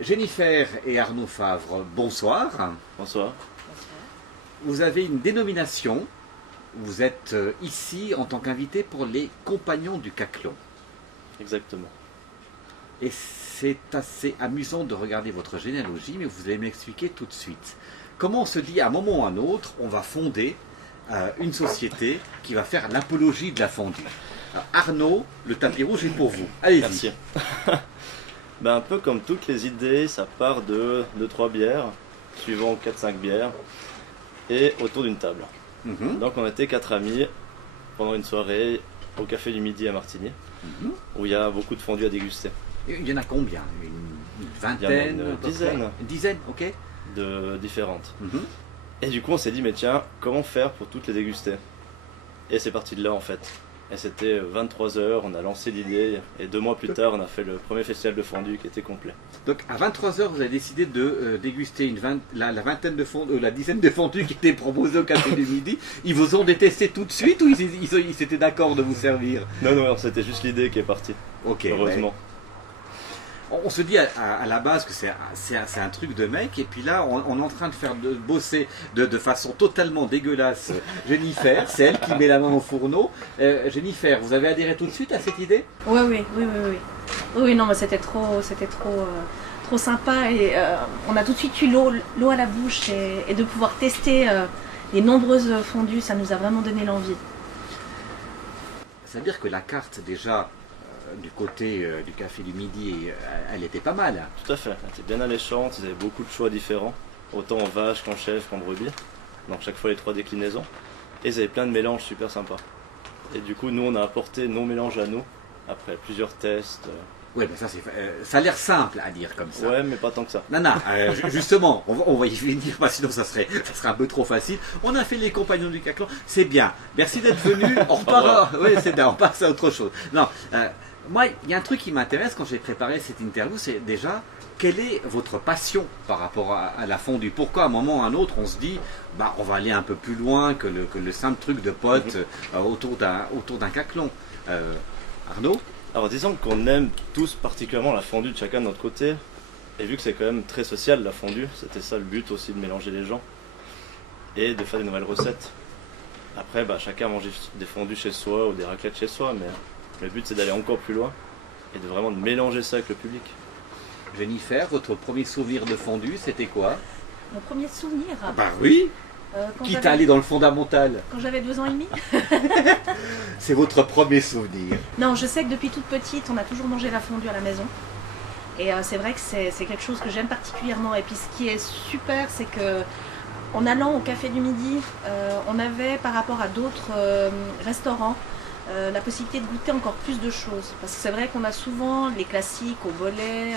Jennifer et Arnaud Favre, bonsoir. Bonsoir. Vous avez une dénomination, vous êtes ici en tant qu'invité pour les Compagnons du Caclon. Exactement. Et c'est assez amusant de regarder votre généalogie, mais vous allez m'expliquer tout de suite. Comment on se dit à un moment ou à un autre, on va fonder une société qui va faire l'apologie de la fondue. Alors, Arnaud, le tapis rouge est pour vous. Allez-y. Merci. Un peu comme toutes les idées, ça part de 2-3 bières, suivant 4-5 bières, et autour d'une table. Donc on était 4 amis pendant une soirée au Café du Midi à Martigny, où il y a beaucoup de fondue à déguster. Il y en a combien? Une vingtaine? Il y en a une dizaine. Une dizaine, ok. De différentes. Et du coup on s'est dit, mais tiens, comment faire pour toutes les déguster? Et c'est parti de là en fait. Et c'était 23h, on a lancé l'idée, et 2 mois plus tard, on a fait le premier festival de fondue qui était complet. Donc à 23h, vous avez décidé de déguster la dizaine de fondues qui étaient proposées au Café du Midi. Ils vous ont détesté tout de suite ou ils étaient d'accord de vous servir? Non, c'était juste l'idée qui est partie. Ok. Heureusement. Ouais. On se dit à la base que c'est un truc de mec, et puis là on est en train de bosser de façon totalement dégueulasse Jennifer, c'est elle qui met la main au fourneau. Jennifer, vous avez adhéré tout de suite à cette idée? Oui, non, mais c'était trop sympa, et on a tout de suite eu l'eau à la bouche, et de pouvoir tester les nombreuses fondues, ça nous a vraiment donné l'envie. C'est-à-dire que la carte déjà du côté du Café du Midi, elle était pas mal. Tout à fait, elle était bien alléchante, ils avaient beaucoup de choix différents, autant en vache qu'en chèvre qu'en brebis, donc chaque fois les 3 déclinaisons, et ils avaient plein de mélanges super sympas. Et du coup, nous on a apporté nos mélanges à nous, après plusieurs tests. Ouais, mais ça a l'air simple à dire comme ça. Ouais, mais pas tant que ça. Non, justement, on va y venir, sinon ça serait un peu trop facile. On a fait les Compagnons du Caclon, c'est bien. Merci d'être venu. On repart. Oui, c'est bien, on passe à autre chose. Non, moi, il y a un truc qui m'intéresse quand j'ai préparé cette interview, c'est déjà quelle est votre passion par rapport à la fondue? Pourquoi à un moment ou à un autre on se dit on va aller un peu plus loin que le simple truc de potes autour d'un caclon? Arnaud? Alors disons qu'on aime tous particulièrement la fondue de chacun de notre côté, et vu que c'est quand même très social la fondue, c'était ça le but aussi, de mélanger les gens et de faire des nouvelles recettes. Après chacun mangeait des fondues chez soi ou des raclettes chez soi, mais le but c'est d'aller encore plus loin et de vraiment mélanger ça avec le public. Jennifer, votre premier souvenir de fondue, c'était quoi? Mon premier souvenir? Oui. Quitte à aller dans le fondamental. Quand j'avais 2 ans et demi. C'est votre premier souvenir? Non, je sais que depuis toute petite, on a toujours mangé la fondue à la maison. Et c'est vrai que c'est quelque chose que j'aime particulièrement. Et puis ce qui est super, c'est que en allant au Café du Midi, on avait par rapport à d'autres restaurants la possibilité de goûter encore plus de choses. Parce que c'est vrai qu'on a souvent les classiques au bolet,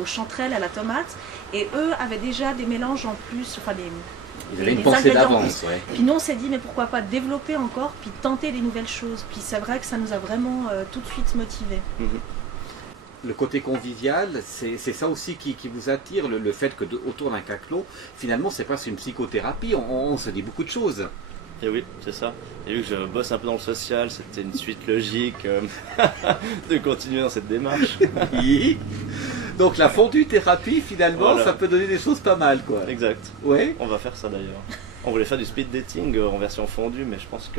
aux chanterelles, à la tomate. Et eux avaient déjà des mélanges en plus, enfin ils avaient une pensée d'avance, ouais. Puis nous on s'est dit mais pourquoi pas développer encore, puis tenter des nouvelles choses. Puis c'est vrai que ça nous a vraiment tout de suite motivés. Le côté convivial, c'est ça aussi qui vous attire, le fait que autour d'un caclon, finalement c'est presque une psychothérapie, on se dit beaucoup de choses. Et oui, c'est ça. Et vu que je bosse un peu dans le social, c'était une suite logique de continuer dans cette démarche. Donc la fondue thérapie, finalement, voilà. Ça peut donner des choses pas mal, quoi. Exact. Ouais. On va faire ça d'ailleurs. On voulait faire du speed dating en version fondue, mais je pense que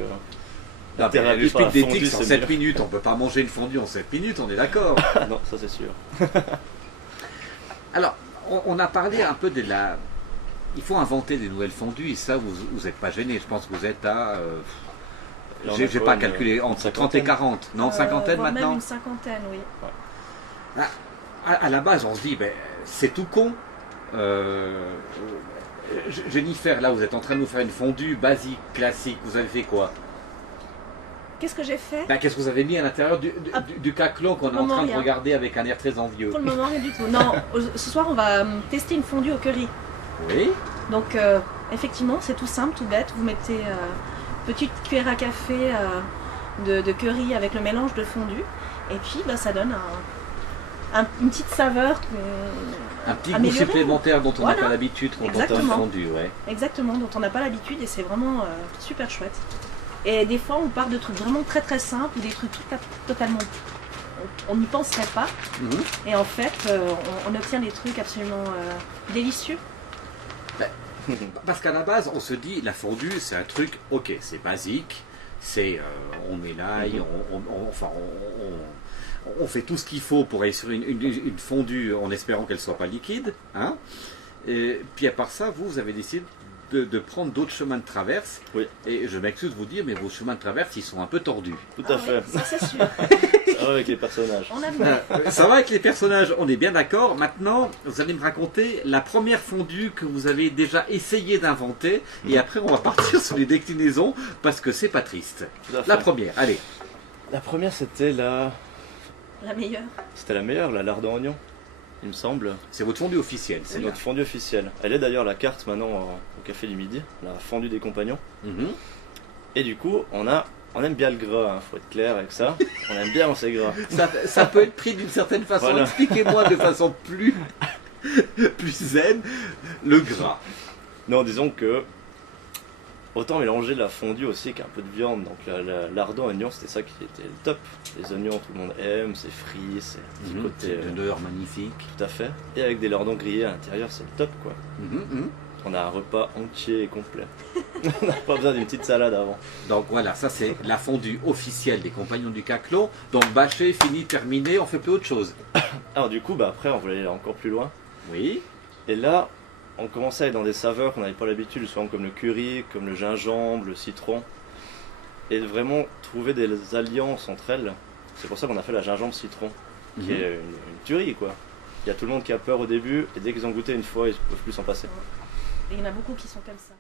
le speed dating, c'est en 7 minutes. On peut pas manger une fondue en 7 minutes, on est d'accord. Non, ça c'est sûr. Alors, on a parlé un peu de la... Il faut inventer des nouvelles fondues, et ça, vous n'êtes pas gêné. Je pense que vous êtes à... j'ai pas calculé, entre 30 et 40. Non, cinquantaine maintenant? Même une cinquantaine, oui. Ouais. À la base, on se dit, c'est tout con. Jennifer, là, vous êtes en train de nous faire une fondue basique, classique. Vous avez fait quoi? Qu'est-ce que j'ai fait? Qu'est-ce que vous avez mis à l'intérieur du caclon qu'on est en train de regarder avec un air très envieux? Pour le moment, rien du tout. Non, ce soir, on va tester une fondue au curry. Oui. Donc, effectivement, c'est tout simple, tout bête. Vous mettez une petite cuillère à café de curry avec le mélange de fondue. Et puis, ça donne une petite saveur. Un petit goût supplémentaire dont on n'a pas l'habitude quand on tente fondue. Ouais. Exactement, dont on n'a pas l'habitude, et c'est vraiment super chouette. Et des fois, on part de trucs vraiment très très simples ou des trucs totalement on n'y penserait pas. Mhm. Et en fait, on obtient des trucs absolument délicieux. Parce qu'à la base, on se dit, la fondue, c'est un truc, ok, c'est basique, c'est, on met l'ail, on fait tout ce qu'il faut pour réussir une fondue en espérant qu'elle ne soit pas liquide. Hein. Et puis à part ça, vous avez décidé de prendre d'autres chemins de traverse. Oui. Et je m'excuse de vous dire, mais vos chemins de traverse, ils sont un peu tordus. Tout à fait. Oui, ça c'est sûr. Ça va avec les personnages. On admet. Ça va avec les personnages, on est bien d'accord. Maintenant, vous allez me raconter la première fondue que vous avez déjà essayé d'inventer. Et après, on va partir sur les déclinaisons parce que c'est pas triste. Tout à fait. La première, allez. La première, c'était La meilleure. la meilleure, la lardon oignon, il me semble. C'est votre fondue officielle. C'est notre fondue officielle. Elle est d'ailleurs la carte maintenant au Café du Midi, la fondue des compagnons. Mhm. Et du coup, on aime bien le gras, hein, faut être clair avec ça. On aime bien ces gras. Ça peut être pris d'une certaine façon. Voilà. Expliquez-moi de façon plus zen le gras. Non, disons que autant mélanger la fondue aussi avec un peu de viande. Donc la lardon oignon, c'était ça qui était le top. Les oignons, tout le monde aime, c'est frit, c'est un petit côté C'est une odeur magnifique. tout à fait. Et avec des lardons grillés à l'intérieur, c'est le top quoi. On a un repas entier et complet. On n'a pas besoin d'une petite salade avant. Donc voilà, ça c'est la fondue officielle des Compagnons du Caclon. Donc bâché, fini, terminé, on fait plus autre chose. Alors du coup, bah, après on voulait aller encore plus loin. Oui. Et là, on commençait à aller dans des saveurs qu'on n'avait pas l'habitude, souvent comme le curry, comme le gingembre, le citron. Et vraiment trouver des alliances entre elles. C'est pour ça qu'on a fait la gingembre citron, qui est une tuerie quoi. Il y a tout le monde qui a peur au début, et dès qu'ils ont goûté une fois, ils ne peuvent plus s'en passer. Et il y en a beaucoup qui sont comme ça.